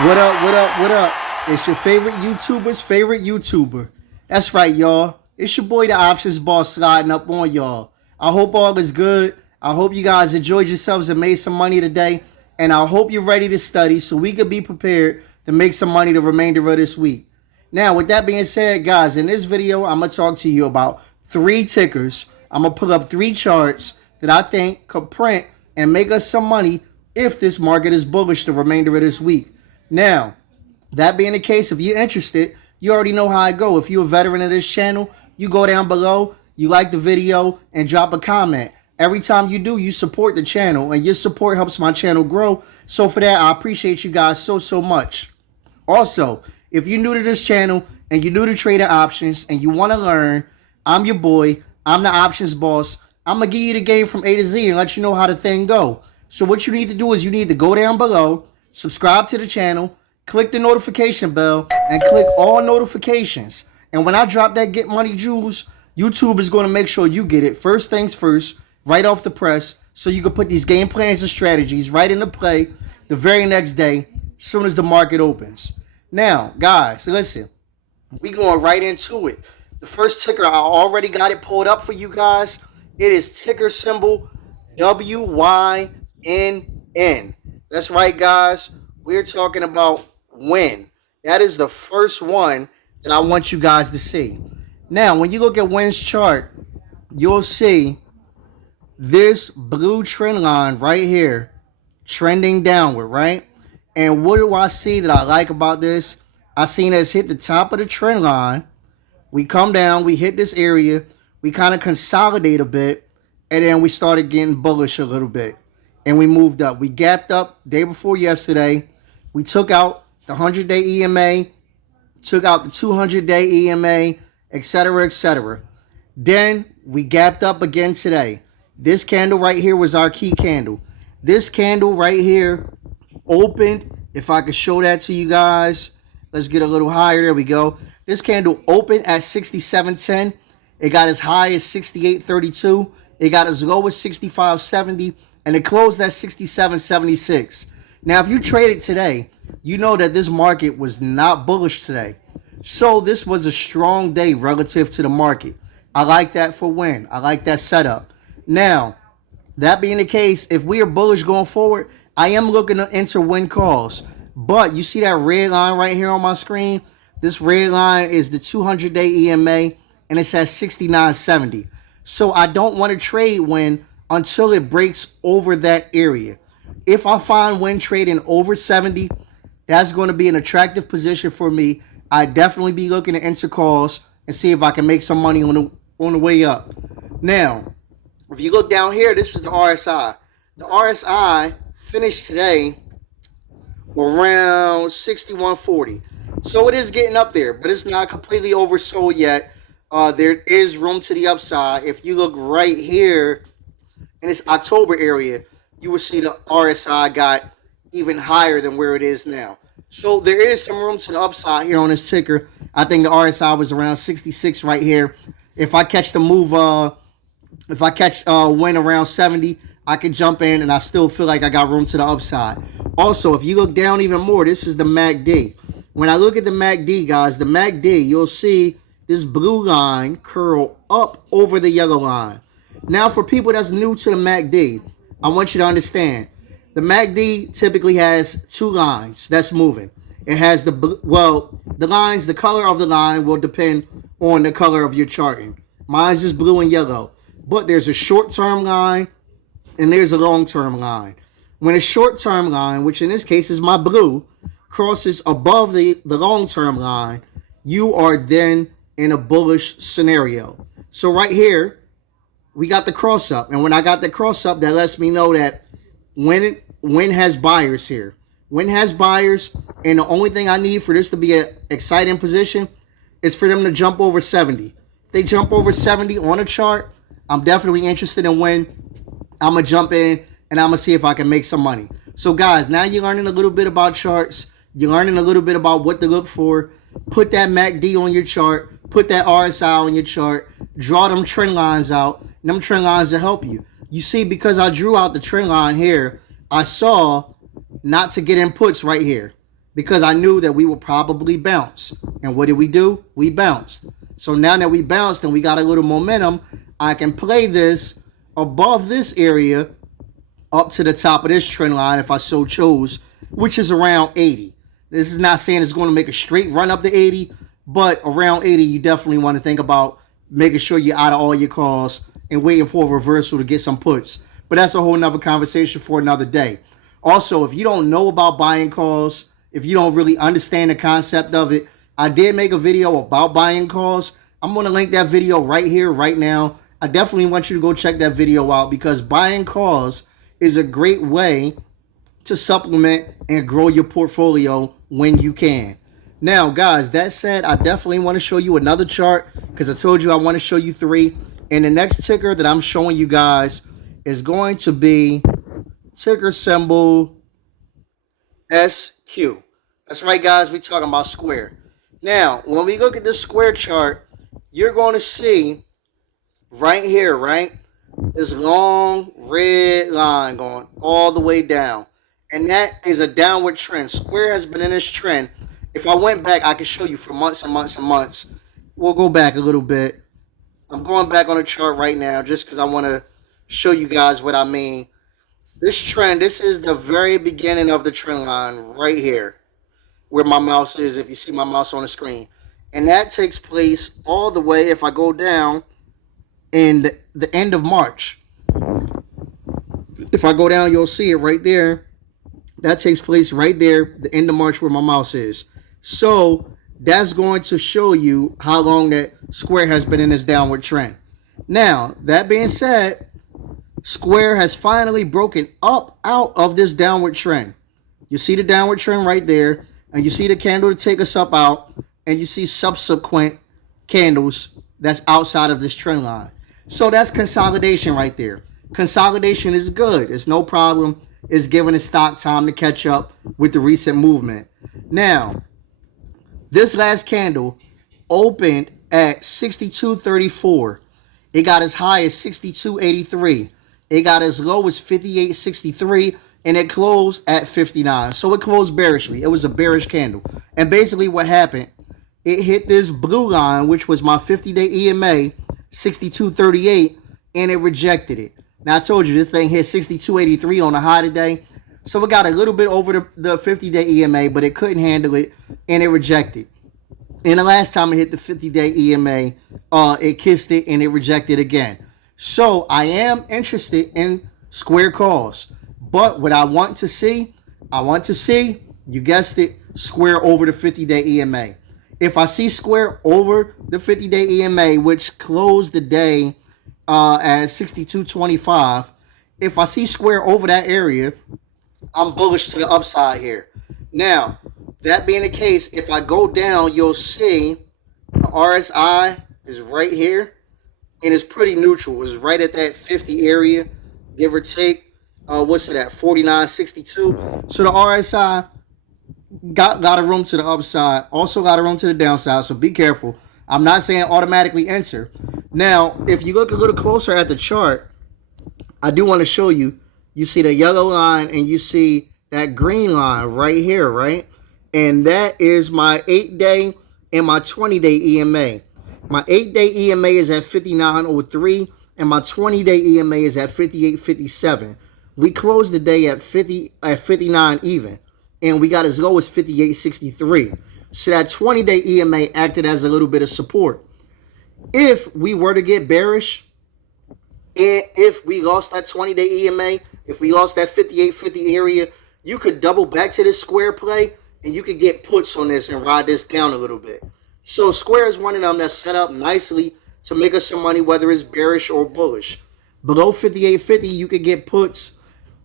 What up, what up, what up? It's your favorite YouTuber's favorite YouTuber. That's right, y'all. It's your boy, the Options Boss, sliding up on y'all. I hope all is good. I hope you guys enjoyed yourselves and made some money today. And I hope you're ready to study so we can be prepared to make some money the remainder of this week. Now, with that being said, guys, in this video, I'm going to talk to you about three tickers. I'm going to pull up three charts that I think could print and make us some money if this market is bullish the remainder of this week. Now, that being the case, if you're interested, you already know how I go. If you're a veteran of this channel, you go down below, you like the video, and drop a comment. Every time you do, you support the channel, and your support helps my channel grow. So for that, I appreciate you guys so much. Also, if you're new to this channel and you're new to trading options and you want to learn, I'm your boy. I'm the options boss. I'm going to give you the game from A to Z and let you know how the thing go. So what you need to do is you need to go down below, subscribe to the channel, click the notification bell, and click all notifications. And when I drop that Get Money Jewels, YouTube is going to make sure you get it first things first, right off the press, so you can put these game plans and strategies right into play the very next day, as soon as the market opens. Now, guys, listen, we going right into it. The first ticker, I already got it pulled up for you guys. It is ticker symbol WYNN. That's right, guys. We're talking about WIN. That is the first one that I want you guys to see. Now, when you look at WIN's chart, you'll see this blue trend line right here trending downward, right? And what do I see that I like about this? I seen us hit the top of the trend line. We come down, we hit this area, we kind of consolidate a bit, and then we started getting bullish a little bit. And we moved up. We gapped up day before yesterday. We took out the 100-day EMA, took out the 200-day EMA, etc., etc. Then we gapped up again today. This candle right here was our key candle. This candle right here opened. If I could show that to you guys, let's get a little higher. There we go. This candle opened at 67.10. It got as high as 68.32. It got as low as 65.70. And it closed at 67.76. Now, if you traded today, you know that this market was not bullish today. So this was a strong day relative to the market. I like that for WIN. I like that setup. Now, that being the case, if we are bullish going forward, I am looking to enter WIN calls. But you see that red line right here on my screen? This red line is the 200-day EMA, and it's at 69.70. So I don't want to trade WIN until it breaks over that area. If I find WIN trading over 70, that's going to be an attractive position for me. I definitely be looking to enter calls and see if I can make some money on the way up. Now, if you look down here, this is the RSI. The RSI finished today around 61.40. So it is getting up there, but it's not completely oversold yet. There is room to the upside. If you look right here in this October area, you will see the RSI got even higher than where it is now. So there is some room to the upside here on this ticker. I think the RSI was around 66 right here. If I catch the move, if I catch WIN around 70, I can jump in, and I still feel like I got room to the upside. Also, if you look down even more, this is the MACD. When I look at the MACD, guys, the MACD, you'll see this blue line curl up over the yellow line. Now, for people that's new to the MACD, I want you to understand, the MACD typically has two lines that's moving. It has the lines, the color of the line will depend on the color of your charting. Mine's just blue and yellow. But there's a short-term line and there's a long-term line. When a short-term line, which in this case is my blue, crosses above the long-term line, you are then in a bullish scenario. So right here, we got the cross up. And when I got the cross up, that lets me know that WIN has buyers here. WIN has buyers, and the only thing I need for this to be an exciting position is for them to jump over 70. If they jump over 70 on a chart, I'm definitely interested in WIN. I'm going to jump in, and I'm going to see if I can make some money. So, guys, now you're learning a little bit about charts. You're learning a little bit about what to look for. Put that MACD on your chart. Put that RSI on your chart. Draw them trend lines out. And them trend lines will help you. You see, because I drew out the trend line here, I saw not to get in puts right here. because I knew that we would probably bounce. And what did we do? We bounced. So now that we bounced and we got a little momentum, I can play this above this area up to the top of this trend line if I so chose, which is around 80. This is not saying it's going to make a straight run up to 80, but around 80, you definitely want to think about making sure you're out of all your calls and waiting for a reversal to get some puts. But that's a whole nother conversation for another day. Also, if you don't know about buying calls, if you don't really understand the concept of it, I did make a video about buying calls. I'm going to link that video right here, right now. I definitely want you to go check that video out because buying calls is a great way to supplement and grow your portfolio when you can. Now, guys, that said, I definitely want to show you another chart because I told you I want to show you three. And the next ticker that I'm showing you guys is going to be ticker symbol SQ. That's right, guys. We're talking about Square. Now, when we look at this Square chart, you're going to see right here, right? This long red line going all the way down. And that is a downward trend. Square has been in this trend. If I went back, I could show you for months and months and months. We'll go back a little bit. I'm going back on the chart right now just because I want to show you guys what I mean. This trend, this is the very beginning of the trend line right here where my mouse is, if you see my mouse on the screen. And that takes place all the way, if I go down, in the end of March. If I go down, you'll see it right there. That takes place right there, the end of March where my mouse is. So that's going to show you how long that Square has been in this downward trend. Now, that being said, Square has finally broken up out of this downward trend. You see the downward trend right there, and you see the candle to take us up out, and you see subsequent candles that's outside of this trend line. So that's consolidation right there. Consolidation is good. It's no problem. It's giving the stock time to catch up with the recent movement. Now, this last candle opened at 62.34. It got as high as 62.83. It got as low as 58.63, and it closed at 59. So it closed bearishly. It was a bearish candle. And basically what happened, it hit this blue line, which was my 50-day EMA, 62.38, and it rejected it. Now, I told you this thing hit 62.83 on the high today. So it got a little bit over the 50-day EMA, but it couldn't handle it, and it rejected. And the last time it hit the 50-day EMA, it kissed it, and it rejected again. So I am interested in Square calls. But what I want to see, you guessed it, Square over the 50-day EMA. If I see Square over the 50-day EMA, which closed the day at 62.25, if I see Square over that area, I'm bullish to the upside here. Now, that being the case, if I go down, you'll see the RSI is right here, and it's pretty neutral. It's right at that 50 area, give or take. What's it at? 49.62. So the RSI got a room to the upside, also got a room to the downside, so be careful. I'm not saying automatically enter. Now, if you look a little closer at the chart, I do want to show you, you see the yellow line and you see that green line right here, right? And that is my 8-day and my 20-day EMA. My 8-day EMA is at 59.03 and my 20-day EMA is at 58.57. We closed the day at 59 even, and we got as low as 58.63. So that 20-day EMA acted as a little bit of support. If we were to get bearish, and if we lost that 20-day EMA, if we lost that 58.50 area, you could double back to this Square play, and you could get puts on this and ride this down a little bit. So Square is one of them that's set up nicely to make us some money, whether it's bearish or bullish. Below 58.50, you could get puts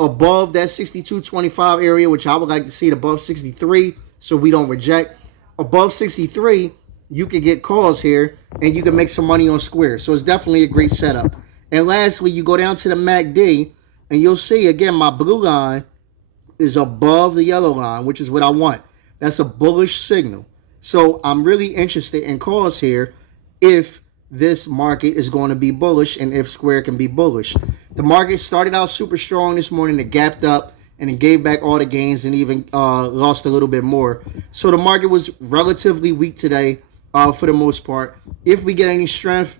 above that 62.25 area, which I would like to see it above 63 so we don't reject. Above 63, you could get calls here and you can make some money on Square. So it's definitely a great setup. And lastly, you go down to the MACD and you'll see, again, my blue line is above the yellow line, which is what I want. That's a bullish signal. So I'm really interested in calls here if this market is going to be bullish and if Square can be bullish. The market started out super strong this morning. It gapped up and it gave back all the gains and even lost a little bit more. So the market was relatively weak today for the most part. If we get any strength,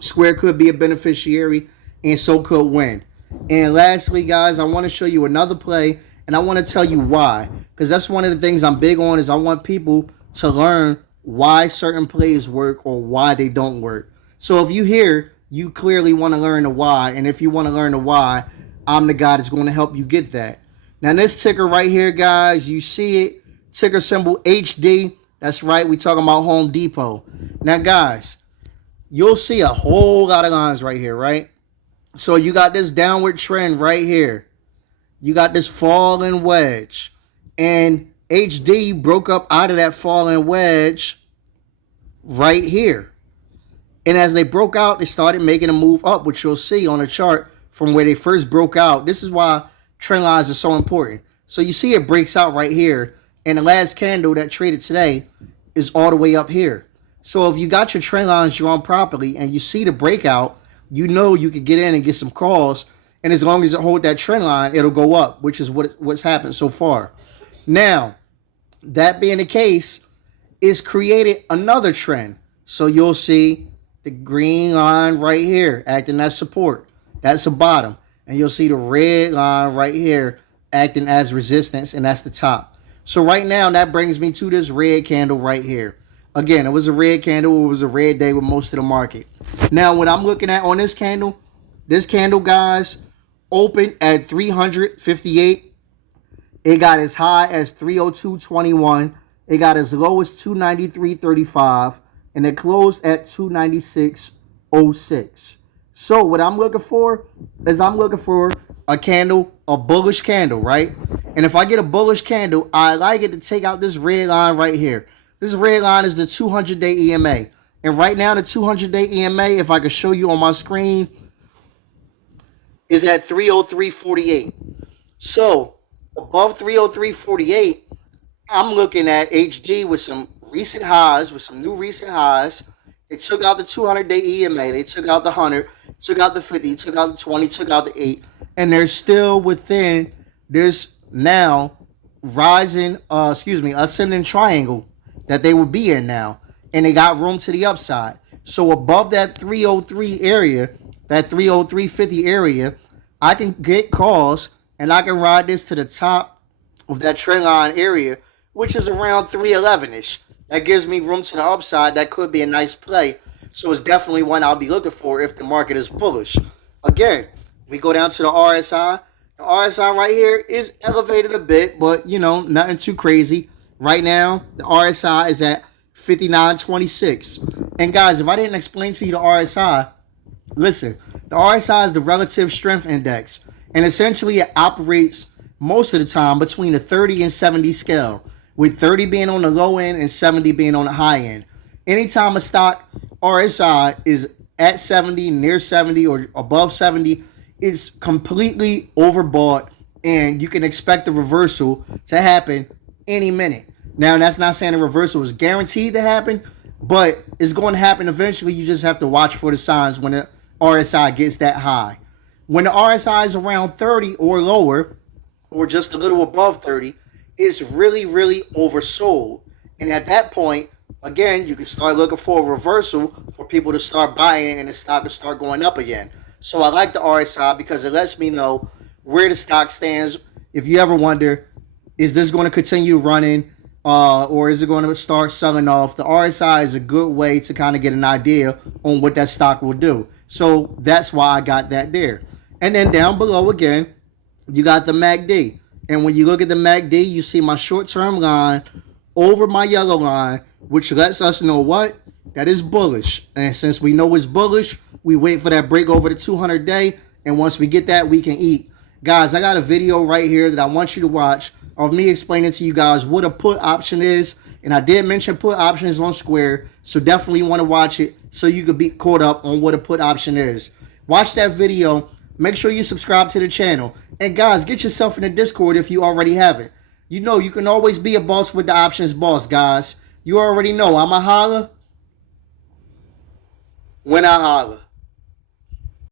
Square could be a beneficiary, and so could Win. And lastly, guys, I want to show you another play, and I want to tell you why, because that's one of the things I'm big on, is I want people to learn why certain plays work or why they don't work. So if you hear, you clearly want to learn the why, and if you want to learn the why, I'm the guy that's going to help you get that. Now this ticker right here, guys, you see it, ticker symbol HD. That's right, we talking about Home Depot. Now guys, you'll see a whole lot of lines right here, right? So you got this downward trend right here. You got this falling wedge. And HD broke up out of that falling wedge right here. And as they broke out, they started making a move up, which you'll see on the chart from where they first broke out. This is why trend lines are so important. So you see it breaks out right here. And the last candle that traded today is all the way up here. So if you got your trend lines drawn properly and you see the breakout, you know you could get in and get some calls. And as long as it holds that trend line, it'll go up, which is what's happened so far. Now, that being the case, it's created another trend. So you'll see the green line right here acting as support. That's the bottom. And you'll see the red line right here acting as resistance, and that's the top. So right now, that brings me to this red candle right here. Again, it was a red candle. It was a red day with most of the market. Now, what I'm looking at on this candle, guys, opened at 358. It got as high as 302.21. It got as low as 293.35. And it closed at 296.06. So what I'm looking for is a candle, a bullish candle, right? And if I get a bullish candle, I like it to take out this red line right here. This red line is the 200-day EMA. And right now, the 200-day EMA, if I could show you on my screen, is at 303.48. So above 303.48, I'm looking at HD with some recent highs, with some new recent highs. They took out the 200-day EMA. They took out the 100, took out the 50, took out the 20, took out the 8. And they're still within this now ascending triangle that they would be in now. And they got room to the upside. So above that 303 area, that 303.50 area, I can get calls and I can ride this to the top of that trend line area, which is around 311-ish. That gives me room to the upside. That could be a nice play. So it's definitely one I'll be looking for if the market is bullish. Again, we go down to the RSI. The RSI right here is elevated a bit, but, you know, nothing too crazy. Right now, the RSI is at 59.26. And guys, if I didn't explain to you the RSI, listen, the RSI is the relative strength index. And essentially it operates most of the time between the 30 and 70 scale, with 30 being on the low end and 70 being on the high end. Anytime a stock RSI is at 70, near 70, or above 70, it's completely overbought, and you can expect the reversal to happen any minute. Now, that's not saying the reversal is guaranteed to happen, but it's going to happen eventually. You just have to watch for the signs when the RSI gets that high. When the RSI is around 30 or lower, or just a little above 30, it's really, really oversold. And at that point, again, you can start looking for a reversal for people to start buying and the stock to start going up again. So I like the RSI because it lets me know where the stock stands. If you ever wonder, is this going to continue running or is it going to start selling off? The RSI is a good way to kind of get an idea on what that stock will do. So that's why I got that there. And then down below again, you got the MACD. And when you look at the MACD, you see my short-term line over my yellow line, which lets us know what? That is bullish. And since we know it's bullish, we wait for that break over the 200-day. And once we get that, we can eat. Guys, I got a video right here that I want you to watch of me explaining to you guys what a put option is. And I did mention put options on Square, so definitely want to watch it so you could be caught up on what a put option is. Watch that video. Make sure you subscribe to the channel. And guys, get yourself in the Discord if you already haven't. You know, you can always be a boss with the options boss, guys. You already know. I'm a holler when I holler.